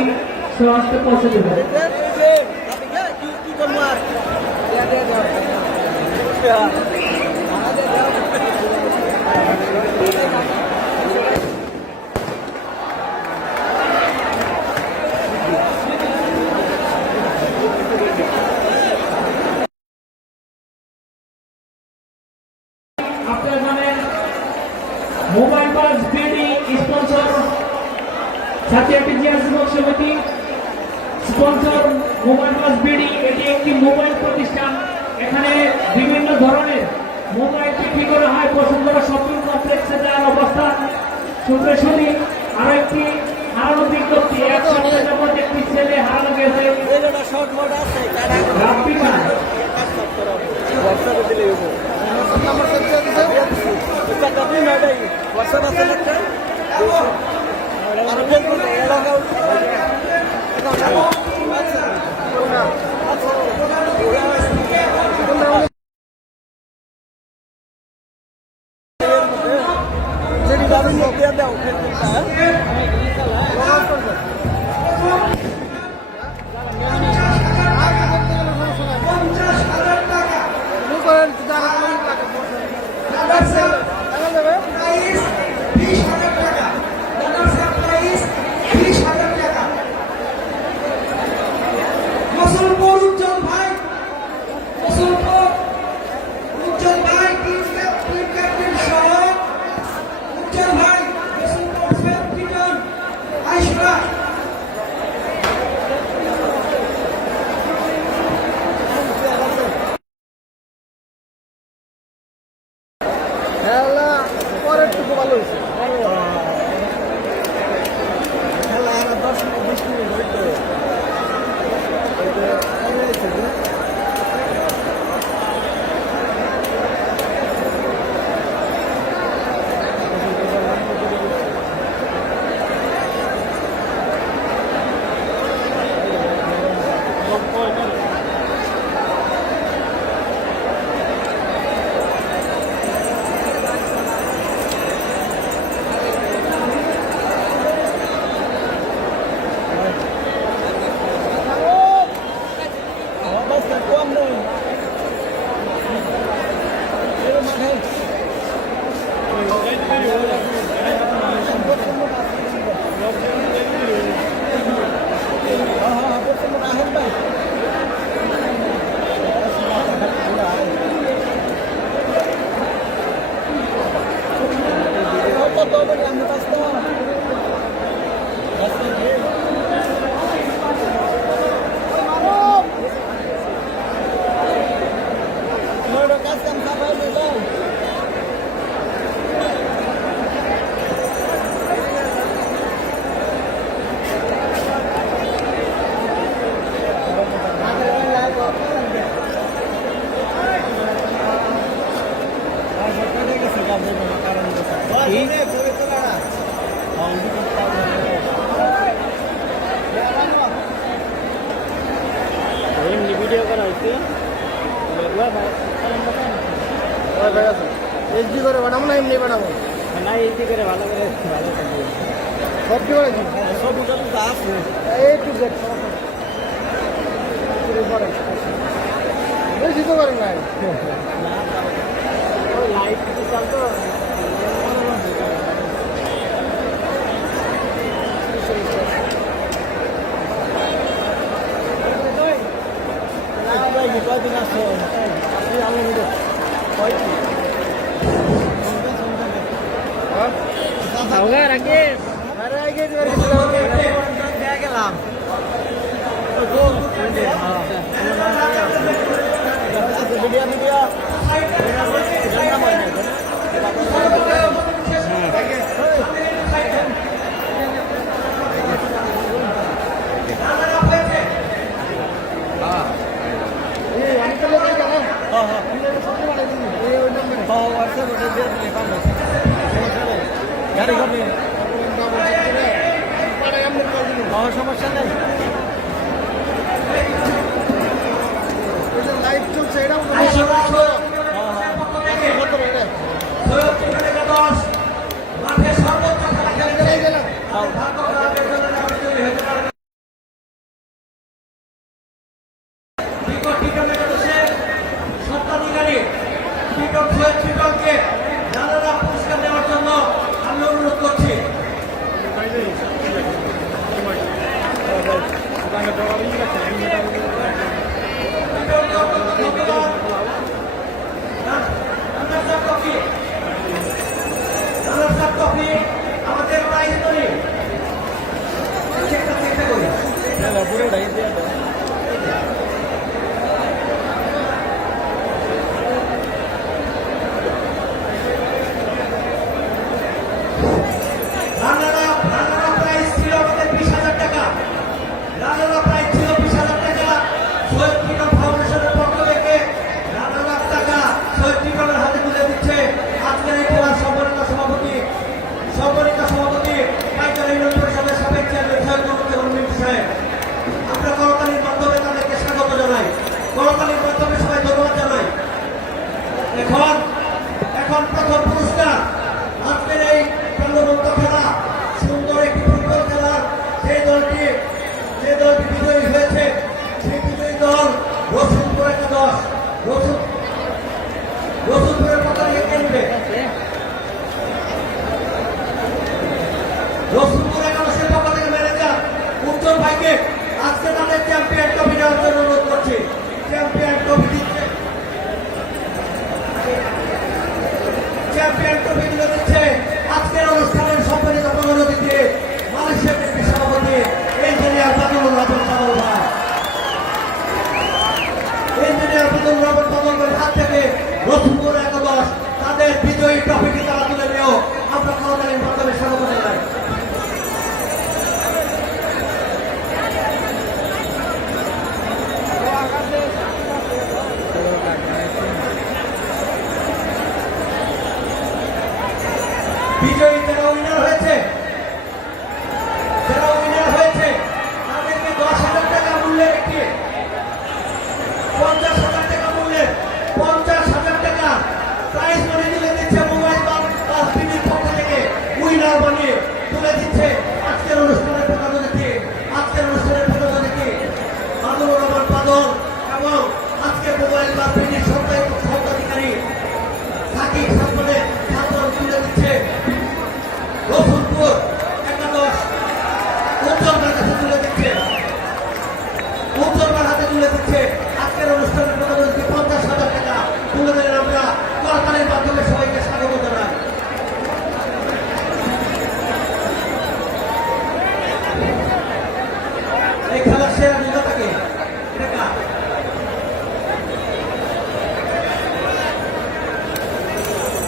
স্বহস্তে পৌঁছে দেবেন। আপনারা জানেন মোবাইল বাস বিডি স্পন্সর সাথিয়াটি জিয়া যুবক সমিতি স্পন্সর মোবাইল বাস বিডি। এটি একটি মোবাইল প্রতিষ্ঠান। এখানে বিভিন্ন ধরনের মোবাইল বিক্রি করা হয়। বসুন্ধরা শপিং কমপ্লেক্সে যার অবস্থান। সুপ্রেসনী আরো একটি হারানো বিজ্ঞপ্তি, এক সপ্তাহের যাবত একটি ছেলে হারানো গেছে। রাব্বি খান খেলা পরের টুকু ভালো হয়েছে। খেলা আর 10-20 মিনিট হইতো। এমনি ভিডিও করা হয়েছে এইচডি করে বানাবো না এমনি বানাবো? না এই করে ভালো করে ভালো থাকবে। সব কি করেছি? সব উঠানো যা আছে এই টু জেড বেশি তো করেন নাই। লাইট দিতাম তো কয়দিন আসো আমি গেলাম ভিডিও আছে ওটা দিয়ে দিলে পাবে সমস্যা নেই গাড়ি হবে সমস্যা নেই লাইভ চলছে এটাও মাঠে সর্বোচ্চ খেলা খেলেছে স্বত্বাধিকারী টিটন সৈয়দ টিটনকে জানালা পুরস্কার দেওয়ার জন্য আমি অনুরোধ করছি। আমাদের প্রাইজ করি চেষ্টা করি পুরোটাই দিয়ে রানারা প্রাইজ ছিল আমাদের 20,000 টাকা। রানারা প্রাইজ ছিল 20,000 টাকা। শহীদ টিটন ফাউন্ডেশনের পক্ষ থেকে রানারা টাকা শহীদ টিটনের হাতে তুলে দিচ্ছে আজকের এই খেলার সম্মানিত সভাপতি পাইকারি ইউনিয়ন পরিষদের সাবেক চেয়ারম্যান শহীদ মোহাম্মদ সাহেব। আমরা করতালির মাধ্যমে তাদেরকে স্বাগত জানাই, করতালির মাধ্যমে সবাই ধন্যবাদ জানাই। এখন প্রথম পুরস্কার আজকের এই প্রাণবন্ত খেলা, সুন্দর একটি ফুটবল খেলার যে দলটি বিজয়ী হয়েছে সেই বিজয়ী দল রসুলপুর একাদশ। রসুলপুরের পতাকা কে নেবে? রসুলপুর একাদশের পক্ষ থেকে ম্যানেজার উজ্জ্বল ভাইকে আজকে তাদের চ্যাম্পিয়ন ট্রফি দেওয়ার জন্য অনুরোধ করছি। চ্যাম্পিয়ন ট্রফি দিচ্ছে, চ্যাম্পিয়ন ট্রফি তুলে দিচ্ছে আজকের অনুষ্ঠানের সম্মানিত প্রধান অতিথি মালয়েশিয়ার একটি সভাপতি ইঞ্জিনিয়ার বাদল রহমান বাদল ভাই। ইঞ্জিনিয়ার বাদল রহমান বাদল ভাইয়ের হাত থেকে রসুলপুর একাদশ তাদের বিজয়ী ট্রফিটি তারা তুলে নিয়েও আমরা করতালির মাধ্যমে স্বাগত জানাই। বিজয়ী যারা উইনার হয়েছে তাদেরকে 10,000 টাকা মূল্যের একটি 50,000 টাকা মূল্যের 50,000 টাকা প্রাইজ মানি তুলে দিচ্ছে মোবাইল বাস টিভির পক্ষ থেকে। উইনার বানিয়ে তুলে দিচ্ছে আজকের অনুষ্ঠানের প্রধান অতিথি বাদল রহমান বাদল এবং আজকের মোবাইল বাস টিভির স্বত্বাধিকারী সাকিব সামনে তুলে দিচ্ছে রসুলপুর একাদশ উজ্জ্বলবার হাতে তুলে দিচ্ছে আজকের অনুষ্ঠানের প্রধান অতিথি 50,000 টাকা তুলে দিলেন। আমরা করতালির মাধ্যমে সবাইকে স্বাগত জানাই। এই খেলার সেরা বিজেতাকে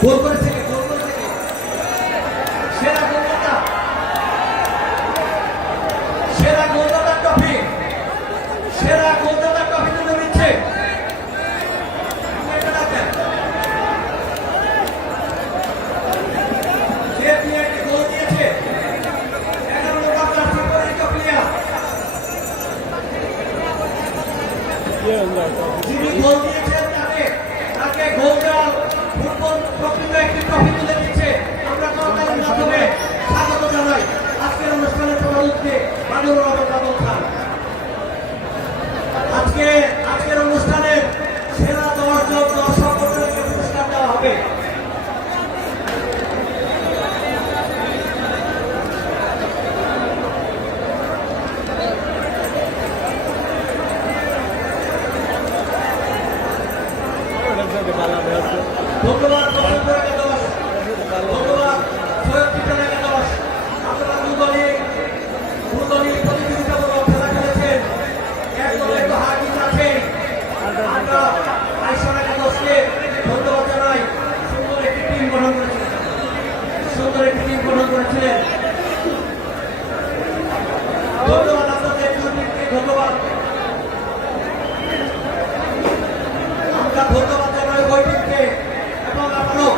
গোল করেছে সেরা গোলদাতা ট্রফি তুলে দিচ্ছে গোল দিয়েছে 11 নম্বর জার্সি পরিহিত প্লেয়ার, যিনি গোল দিয়েছেন তাকে গোল দেওয়ার ফুটবল প্রকৃত একটি ট্রফি তুলে দিচ্ছে। আমরা করতালির মাধ্যমে স্বাগত জানাই আজকের অনুষ্ঠানের প্রধান অতিথি বাদল রহমান বাদল খান। আজকের অনুষ্ঠানের সেরা 10 জন দর্শককে পুরস্কার দেওয়া হবে। ধন্যবাদ রসুলপুর একাদশ, ধন্যবাদ সৈয়দ টিটন একাদশ। আপনারা দুদলই প্রতিযোগিতামূলক খেলা খেলেছেন, এক দলের তো হার জিত আছে। আমরা আইসন একাদশকে ধন্যবাদ জানাই, সুন্দর একটি টিম গঠন করেছিলেন। ধন্যবাদ আপনাদের দুই টিমকে, ধন্যবাদ। আমরা ধন্যবাদ জানাই ওই টিমকে এবং আবারও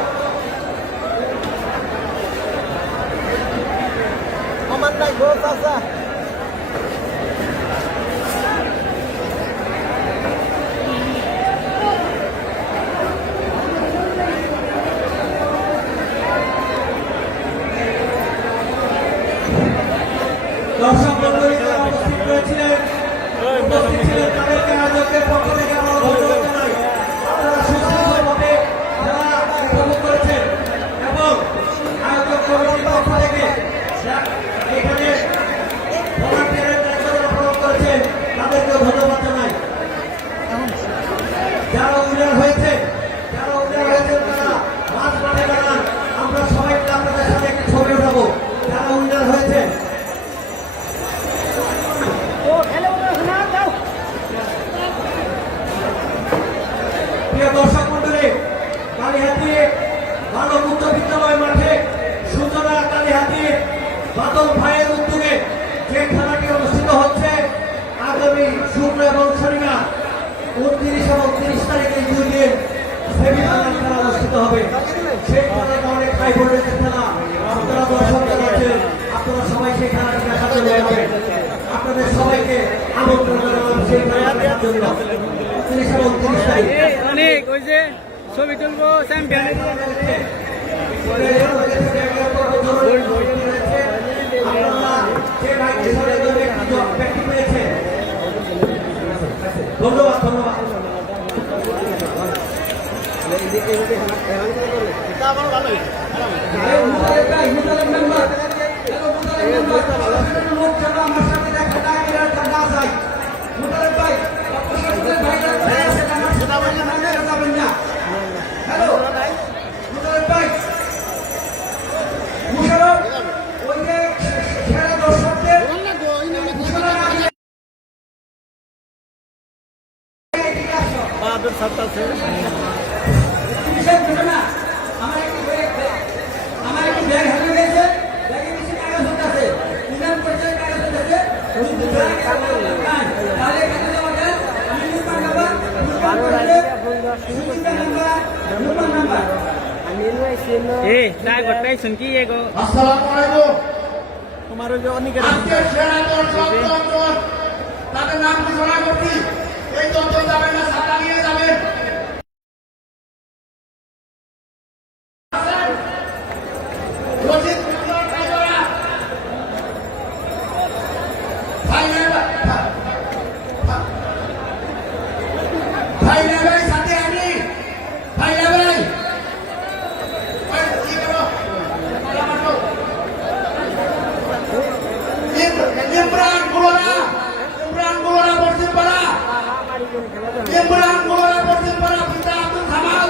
বালক উচ্চ বিদ্যালয় মাঠে সূচনা কালীহাতির বাদল ভাইয়ের উদ্যোগে যে খেলাটি অনুষ্ঠিত হচ্ছে আগামী শুক্র এবং শনিবার 29 এবং 30 তারিখে এই দুই দিন সেমিফাইনাল খেলা অনুষ্ঠিত হবে। সেই খেলাটা অনেক হাই ভোল্টেজের খেলা। আপনারা দর্শক যারা আছেন আপনারা সবাই সেই খেলাটি দেখার জন্য যাবেন। আপনাদের সবাইকে আমন্ত্রণ জানালাম সেই খেলা দেখার জন্য 29 এবং 30 তারিখ। অনেক ওই যে ছবি তুলবো চ্যাম্পিয়ন ধন্যবাদ ধন্যবাদ। বাহাদুর সাতটা আছে আমার একটি ব্যাগ হারিয়ে গেছে, ব্যাগে কিছু কাগজ আছে, ইনাম পরিচয় কাগজ আছে, তাহলে এখানে যাওয়া যায়, আমি নির্মাণ নাম্বার, সুচিতা নাম্বার, নির্মাণ নাম্বার। এ তাই গটাই শুনকি এগো আসসালামু আলাইকুম। তোমার ওই যে অনেকের আজকে সেরা দর্শক দলজন তাদের নাম ঘোষণা করছি। এই দলজন যাবেন না, ছাতা নিয়ে যাবেন। রশিদ মিল্লার ভাইরা, ভাইরা ভাই সাথে আমি ভাইরা ভাই ওই কি করো ইমরান গুলোরা পশ্চিম পাড়া ইমরান গুলোরা পশ্চিম পাড়া পিতা আব্দুল সামাল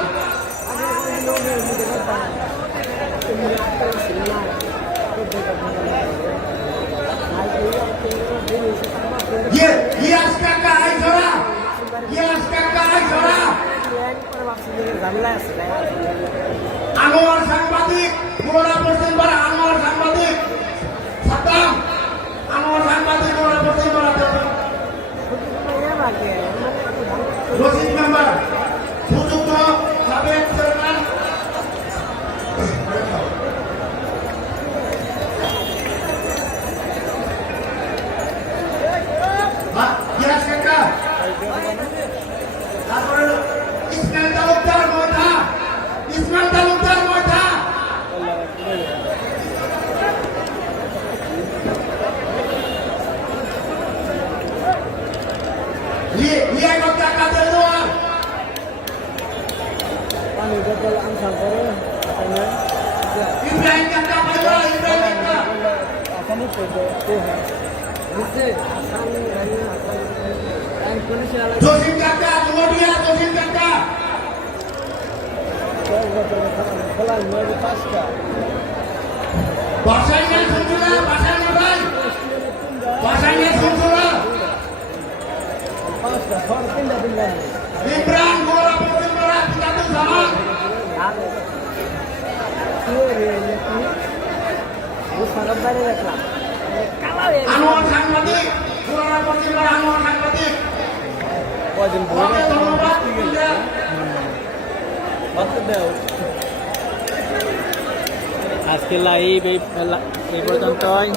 ইয়াস কাকা আইছরা আনোয়ার সাংবাদিক গুলোরা পশ্চিম পাড়া আনোয়ার সাংবাদিক সাতাম আনোয়ার সাংবাদিক গুলোরা পশ্চিম পাড়া রশিদ মেম্বার সুযুক্ত সাবেক চেয়ারম্যান ইয়াস কাকা তারপরে ইসমাইল তালুকদার ময়দা লিয়া কথা কাদের দোয়ার পানি বোতল আনসার করে ইব্রাহিম কাকা ভাইরা ইব্রাহিম কাকা আসামি করবে তো হ্যাঁ বুঝছে আসাম গাড়ি আসাম পুলিশ আলা জসিম কাকা জোড়িয়া জসিম কাকা খোলা নয় পাঁচটা বাসায় না শুনছুলা বাসায় না ভাই বাসায় না শুনছুলা পাঁচটা সর তিনটা দিন লাগে ইব্রাহিম গোরা পশ্চিম পাড়া পিতা আব্দুল সামাল আনোয়ার সাংবাদিক গোরা পশ্চিম পাড়া আনোয়ার সাংবাদিক কয়দিন ওকে ধন্যবাদ আজকে লাইভ এই পর্যন্তই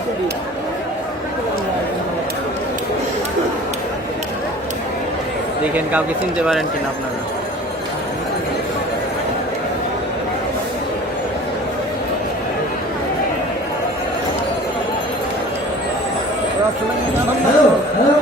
দেখেন কাউকে চিনতে পারেন কিনা আপনারা হ্যালো হ্যালো